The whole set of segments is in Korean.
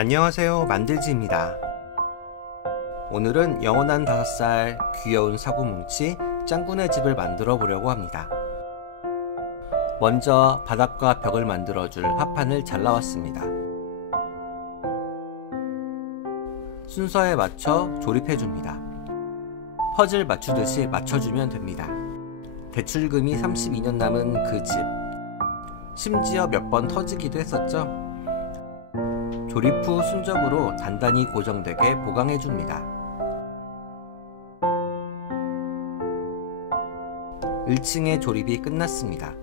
안녕하세요, 만들지입니다. 오늘은 영원한 5살 귀여운 사고뭉치 짱구네 집을 만들어 보려고 합니다. 먼저 바닥과 벽을 만들어줄 합판을 잘라왔습니다. 순서에 맞춰 조립해줍니다. 퍼즐 맞추듯이 맞춰주면 됩니다. 대출금이 32년 남은 그 집, 심지어 몇 번 터지기도 했었죠. 조립 후 순접으로 단단히 고정되게 보강해줍니다. 1층의 조립이 끝났습니다.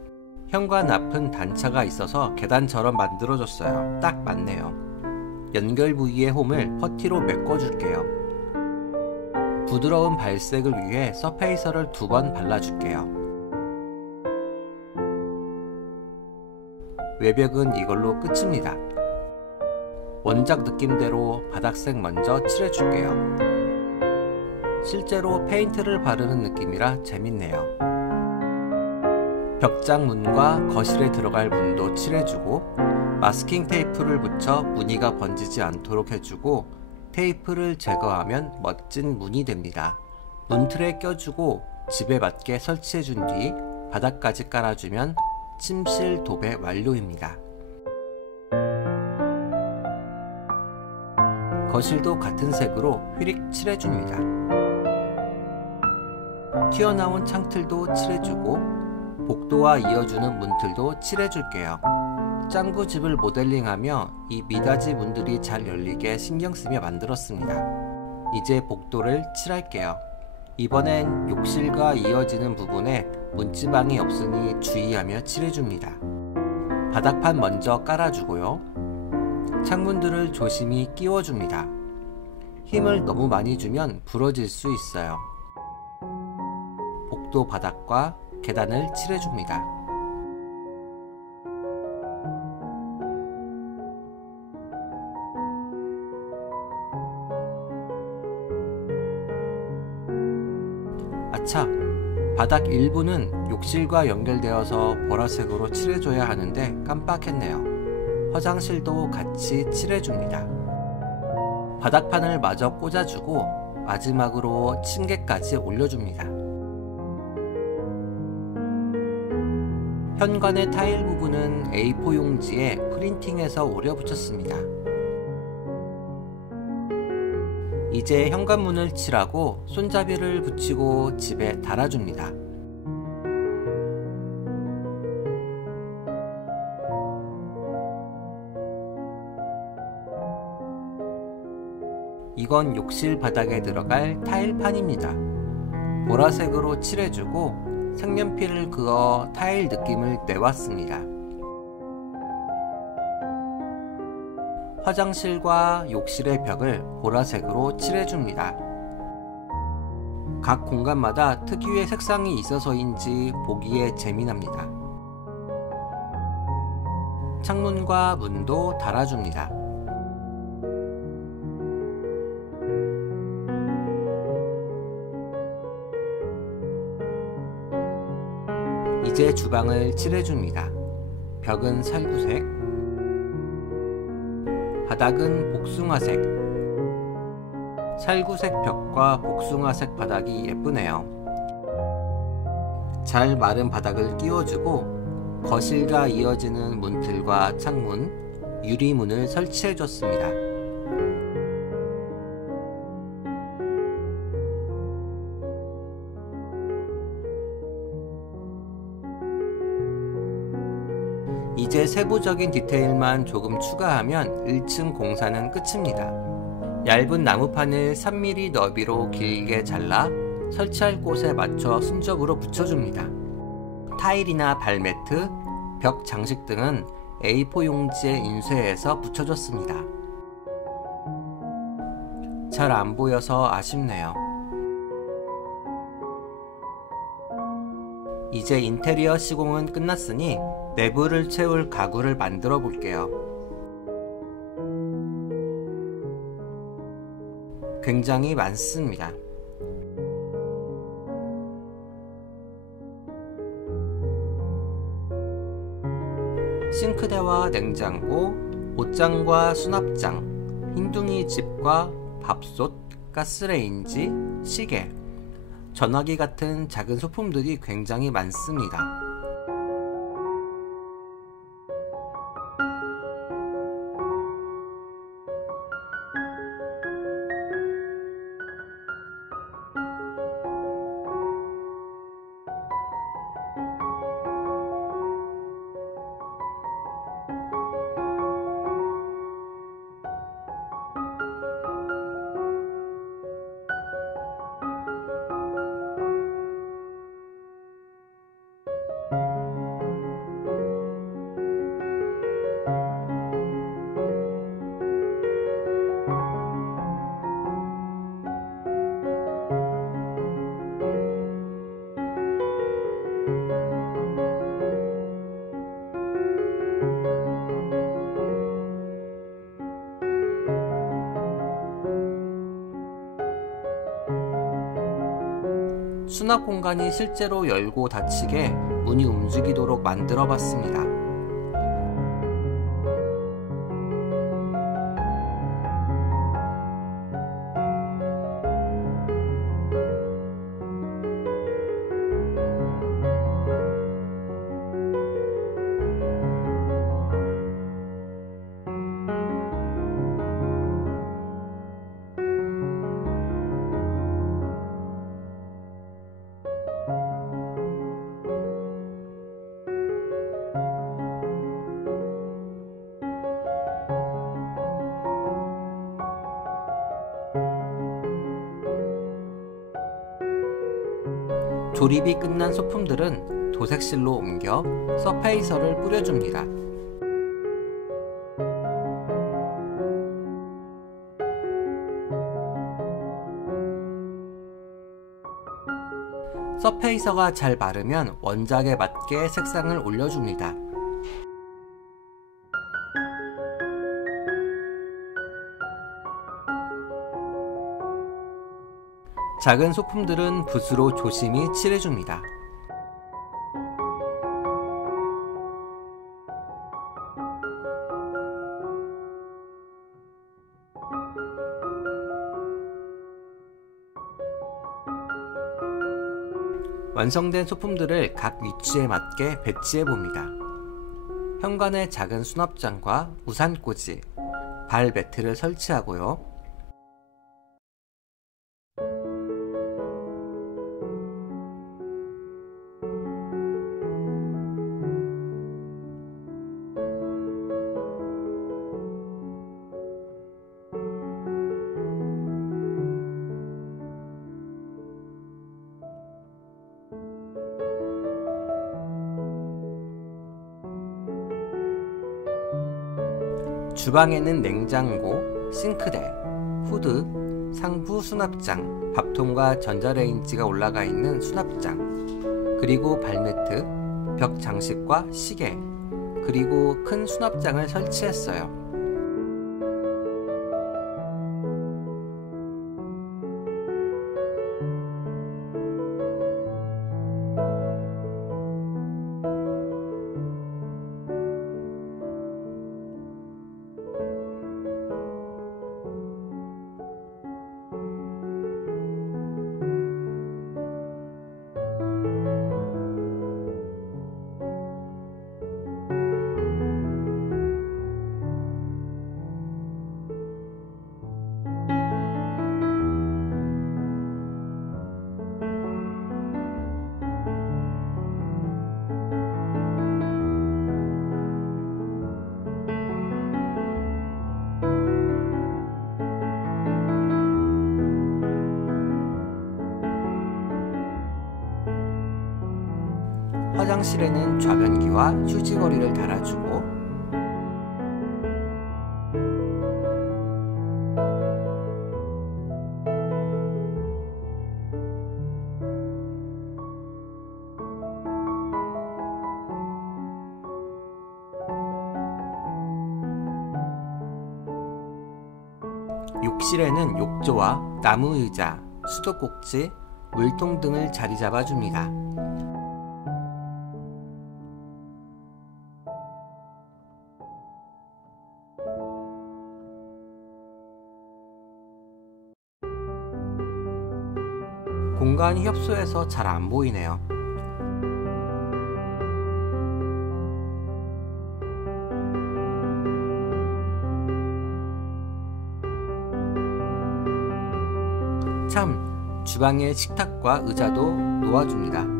현관 앞은 단차가 있어서 계단처럼 만들어줬어요. 딱 맞네요. 연결 부위의 홈을 퍼티로 메꿔줄게요. 부드러운 발색을 위해 서페이서를 2번 발라줄게요. 외벽은 이걸로 끝입니다. 원작 느낌대로 바닥색 먼저 칠해줄게요. 실제로 페인트를 바르는 느낌이라 재밌네요. 벽장 문과 거실에 들어갈 문도 칠해주고 마스킹 테이프를 붙여 무늬가 번지지 않도록 해주고 테이프를 제거하면 멋진 문이 됩니다. 문틀에 껴주고 집에 맞게 설치해준 뒤 바닥까지 깔아주면 침실 도배 완료입니다. 거실도 같은 색으로 휘릭 칠해줍니다. 튀어나온 창틀도 칠해주고 복도와 이어주는 문틀도 칠해줄게요. 짱구 집을 모델링하며 이 미닫이 문들이 잘 열리게 신경쓰며 만들었습니다. 이제 복도를 칠할게요. 이번엔 욕실과 이어지는 부분에 문지방이 없으니 주의하며 칠해줍니다. 바닥판 먼저 깔아주고요. 창문들을 조심히 끼워줍니다. 힘을 너무 많이 주면 부러질 수 있어요. 복도 바닥과 계단을 칠해줍니다. 아차! 바닥 일부는 욕실과 연결되어서 보라색으로 칠해줘야 하는데 깜빡했네요. 화장실도 같이 칠해줍니다. 바닥판을 마저 꽂아주고 마지막으로 층계까지 올려줍니다. 현관의 타일 부분은 A4 용지에 프린팅해서 오려 붙였습니다. 이제 현관문을 칠하고 손잡이를 붙이고 집에 달아줍니다. 이건 욕실 바닥에 들어갈 타일판입니다. 보라색으로 칠해주고 색연필을 그어 타일 느낌을 내왔습니다. 화장실과 욕실의 벽을 보라색으로 칠해줍니다. 각 공간마다 특유의 색상이 있어서인지 보기에 재미납니다. 창문과 문도 달아줍니다. 이제 주방을 칠해줍니다. 벽은 살구색, 바닥은 복숭아색. 살구색 벽과 복숭아색 바닥이 예쁘네요. 잘 마른 바닥을 끼워주고 거실과 이어지는 문틀과 창문, 유리문을 설치해줬습니다. 이제 세부적인 디테일만 조금 추가하면 1층 공사는 끝입니다. 얇은 나무판을 3mm 너비로 길게 잘라 설치할 곳에 맞춰 순접으로 붙여줍니다. 타일이나 발매트, 벽 장식 등은 A4 용지에 인쇄해서 붙여줬습니다. 잘 안 보여서 아쉽네요. 이제 인테리어 시공은 끝났으니 내부를 채울 가구를 만들어 볼게요. 굉장히 많습니다. 싱크대와 냉장고, 옷장과 수납장, 흰둥이 집과 밥솥, 가스레인지, 시계, 전화기 같은 작은 소품들이 굉장히 많습니다. 수납 공간이 실제로 열고 닫히게 문이 움직이도록 만들어 봤습니다. 조립이 끝난 소품들은 도색실로 옮겨 서페이서를 뿌려줍니다. 서페이서가 잘 마르면 원작에 맞게 색상을 올려줍니다. 작은 소품들은 붓으로 조심히 칠해줍니다. 완성된 소품들을 각 위치에 맞게 배치해봅니다. 현관에 작은 수납장과 우산꽂이, 발 매트를 설치하고요. 주방에는 냉장고, 싱크대, 후드, 상부 수납장, 밥통과 전자레인지가 올라가 있는 수납장, 그리고 발매트, 벽 장식과 시계, 그리고 큰 수납장을 설치했어요. 화장실에는 좌변기와 휴지거리를 달아주고, 욕실에는 욕조와 나무 의자, 수도꼭지, 물통 등을 자리 잡아줍니다. 공간이 협소해서 잘 안 보이네요. 참, 주방에 식탁과 의자도 놓아줍니다.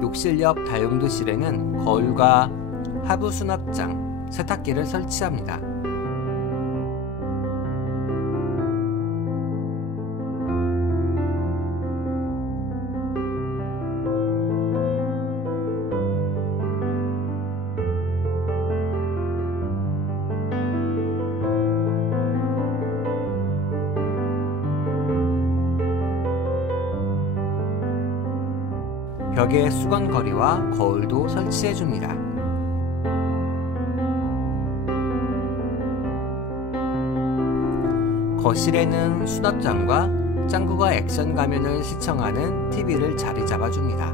욕실 옆 다용도실에는 거울과 하부 수납장, 세탁기를 설치합니다. 벽에 수건거리와 거울도 설치해줍니다. 거실에는 수납장과 짱구가 액션 가면을 시청하는 TV를 자리 잡아줍니다.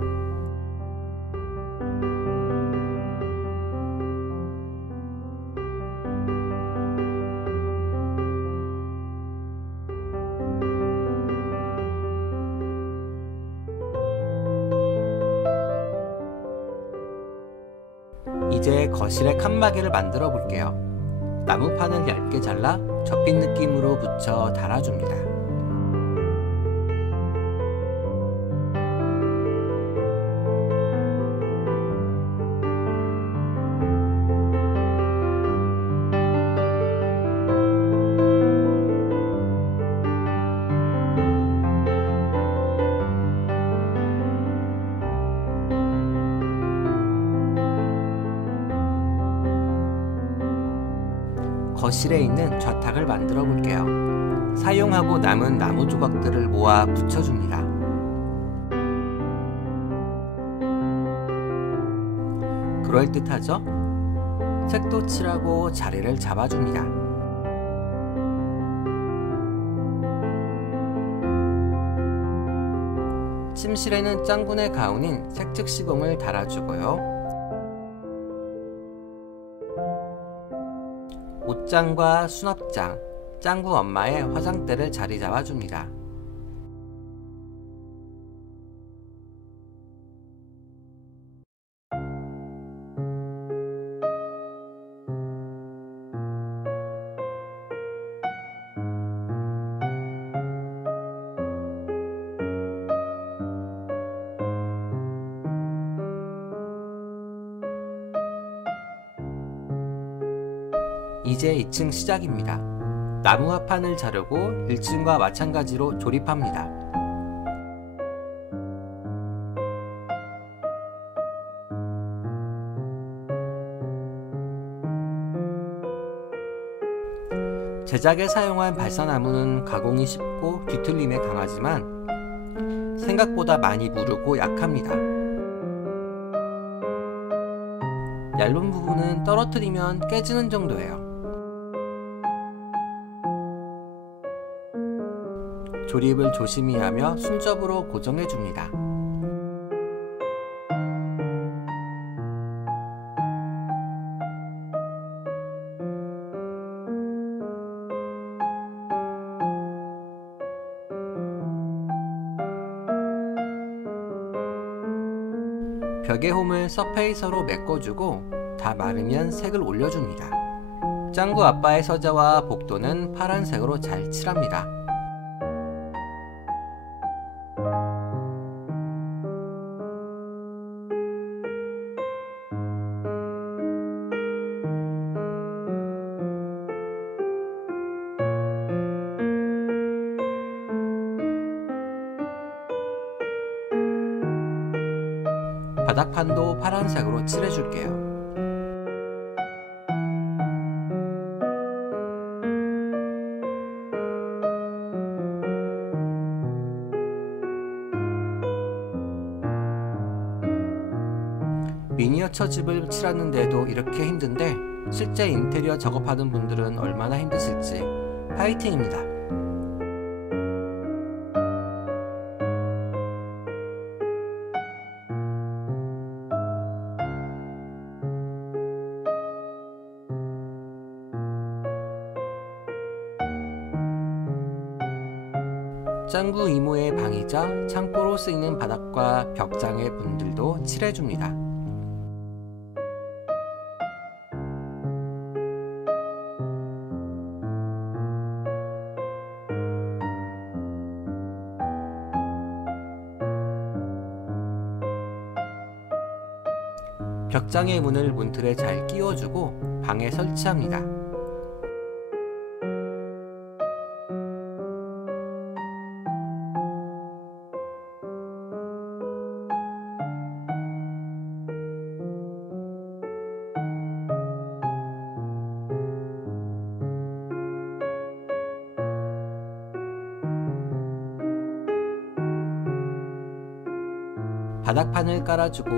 이제 거실에 칸막이를 만들어 볼게요. 나무판을 얇게 잘라 접힌 느낌으로 붙여 달아줍니다. 거실에 있는 좌탁을 만들어 볼게요. 사용하고 남은 나무 조각들을 모아 붙여줍니다. 그럴듯하죠? 색도 칠하고 자리를 잡아줍니다. 침실에는 짱구네 가운인 색즉 시공을 달아주고요. 옷장과 수납장, 짱구 엄마의 화장대를 자리 잡아줍니다. 이제 2층 시작입니다. 나무 합판을 자르고 1층과 마찬가지로 조립합니다. 제작에 사용한 발사나무는 가공이 쉽고 뒤틀림에 강하지만 생각보다 많이 무르고 약합니다. 얇은 부분은 떨어뜨리면 깨지는 정도예요. 조립을 조심히 하며 순접으로 고정해 줍니다. 벽에 홈을 서페이서로 메꿔주고 다 마르면 색을 올려줍니다. 짱구 아빠의 서재와 복도는 파란색으로 잘 칠합니다. 바닥판도 파란색으로 칠해줄게요. 미니어처 집을 칠하는데도 이렇게 힘든데 실제 인테리어 작업하는 분들은 얼마나 힘드실지 파이팅입니다. 짱구 이모의 방이자 창고로 쓰이는 바닥과 벽장의 문들도 칠해줍니다. 벽장의 문을 문틀에 잘 끼워주고 방에 설치합니다. 바닥판을 깔아주고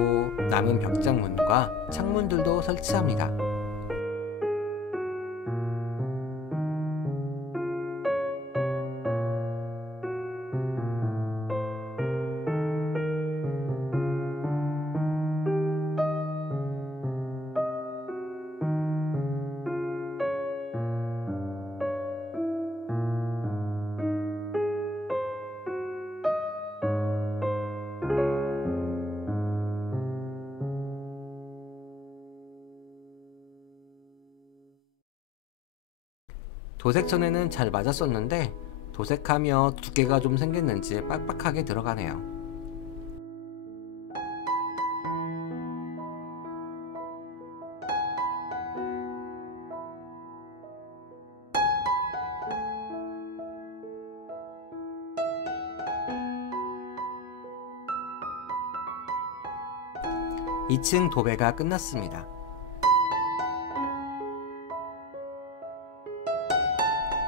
남은 벽장문과 창문들도 설치합니다. 도색전에는 잘 맞았었는데 도색하며 두께가 좀 생겼는지 빡빡하게 들어가네요. (2층) 도배가 끝났습니다.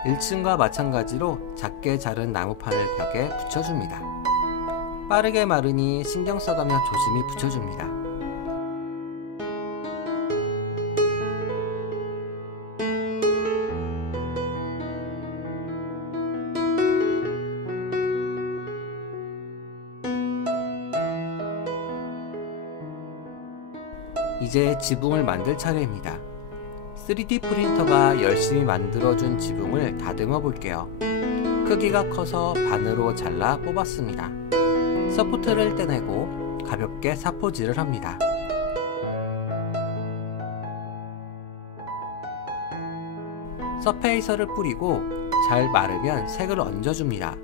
1층과 마찬가지로 작게 자른 나무판을 벽에 붙여줍니다. 빠르게 마르니 신경 써가며 조심히 붙여줍니다. 이제 지붕을 만들 차례입니다. 3D 프린터가 열심히 만들어준 지붕을 다듬어 볼게요. 크기가 커서 반으로 잘라 뽑았습니다. 서포트를 떼내고 가볍게 사포질을 합니다. 서페이서를 뿌리고 잘 마르면 색을 얹어줍니다.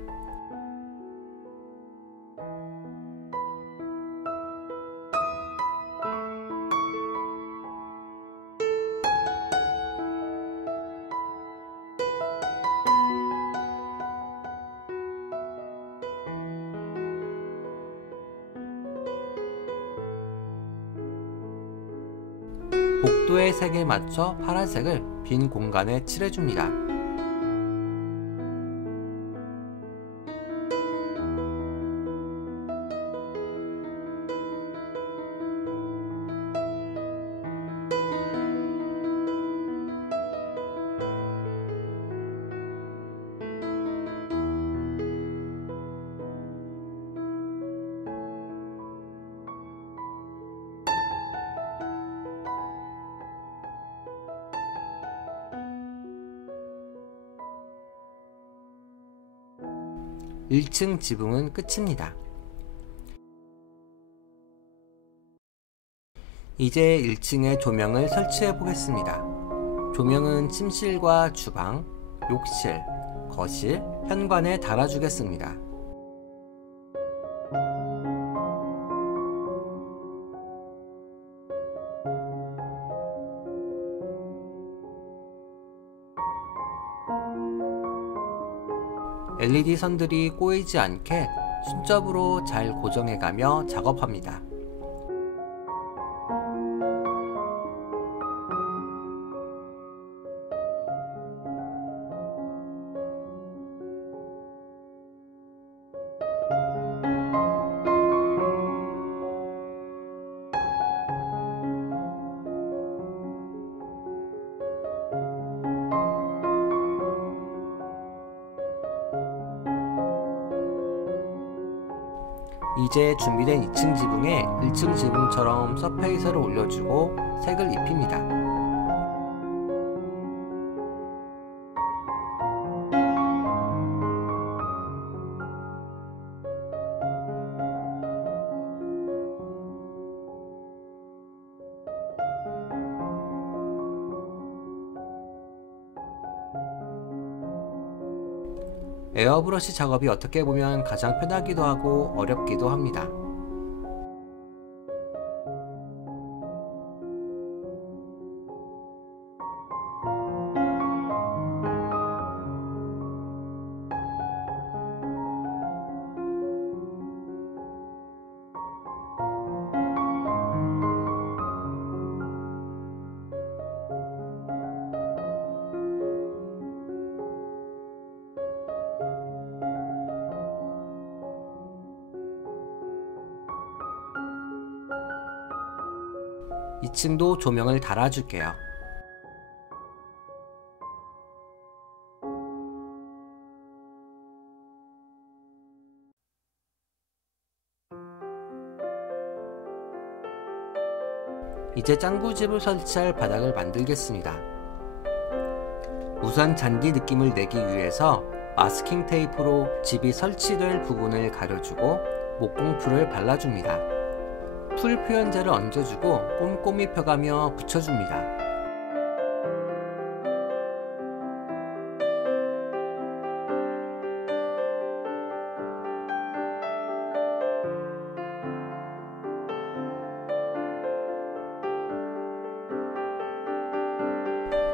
복도의 색에 맞춰 파란색을 빈 공간에 칠해줍니다. (1층) 지붕은 끝입니다. 이제 1층에 조명을 설치해 보겠습니다. 조명은 침실과 주방, 욕실, 거실, 현관에 달아주겠습니다. LED 선들이 꼬이지 않게 순접으로 잘 고정해가며 작업합니다. 이제 준비된 2층 지붕에 1층 지붕처럼 서페이서를 올려주고 색을 입힙니다. 에어브러시 작업이 어떻게 보면 가장 편하기도 하고 어렵기도 합니다. 이 층도 조명을 달아줄게요. 이제 짱구집을 설치할 바닥을 만들겠습니다. 우선 잔디 느낌을 내기 위해서 마스킹 테이프로 집이 설치될 부분을 가려주고 목공풀을 발라줍니다. 풀 표현제를 얹어주고 꼼꼼히 펴가며 붙여줍니다.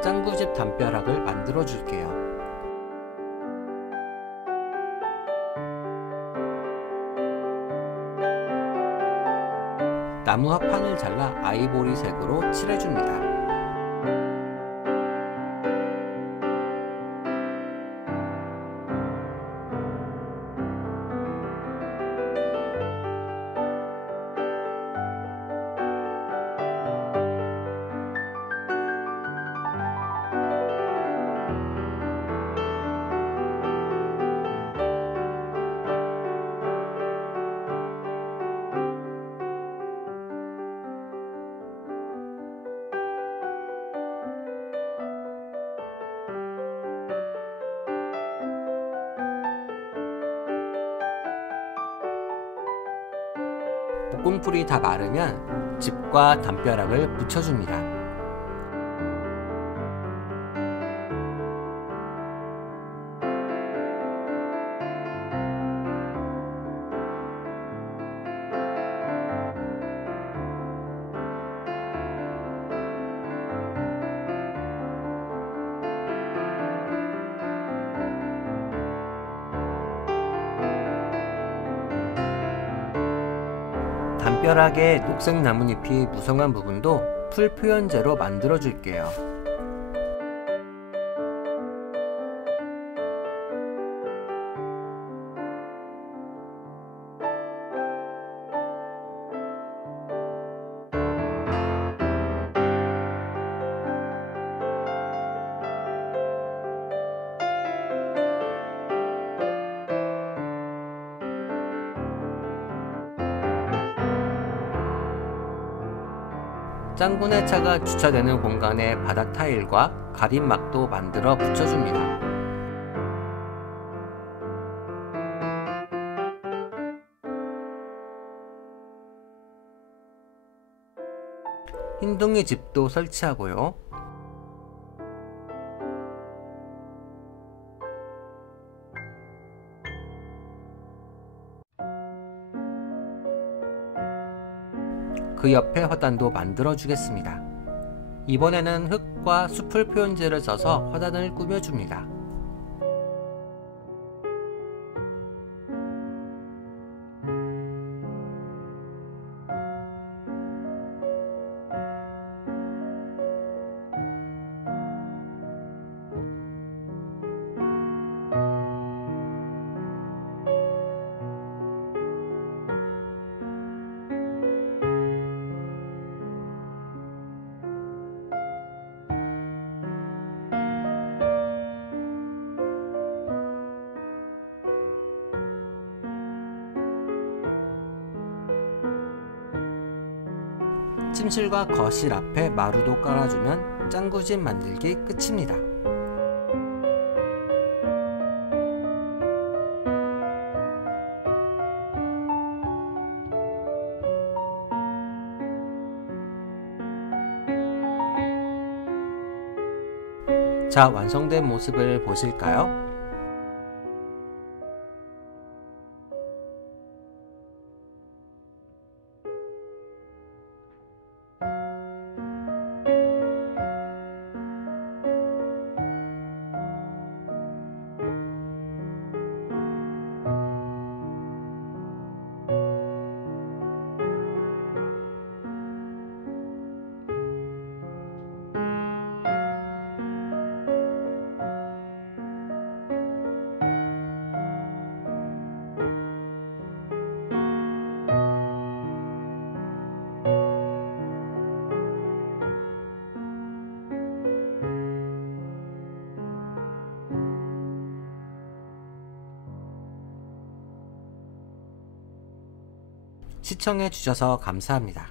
짱구집 담벼락을 만들어 줄게요. 나무 합판을 잘라 아이보리 색으로 칠해줍니다. 목공풀이 다 마르면 집과 담벼락을 붙여줍니다. 담벼락에 녹색 나뭇잎이 무성한 부분도 풀 표현제로 만들어 줄게요. 짱구네 차가 주차되는 공간에 바닥 타일과 가림막도 만들어 붙여줍니다. 흰둥이 집도 설치하고요. 그 옆에 화단도 만들어 주겠습니다. 이번에는 흙과 숲을 표현제를 써서 화단을 꾸며줍니다. 침실과 거실 앞에 마루도 깔아주면 짱구집 만들기 끝입니다. 자, 완성된 모습을 보실까요? 시청해 주셔서 감사합니다.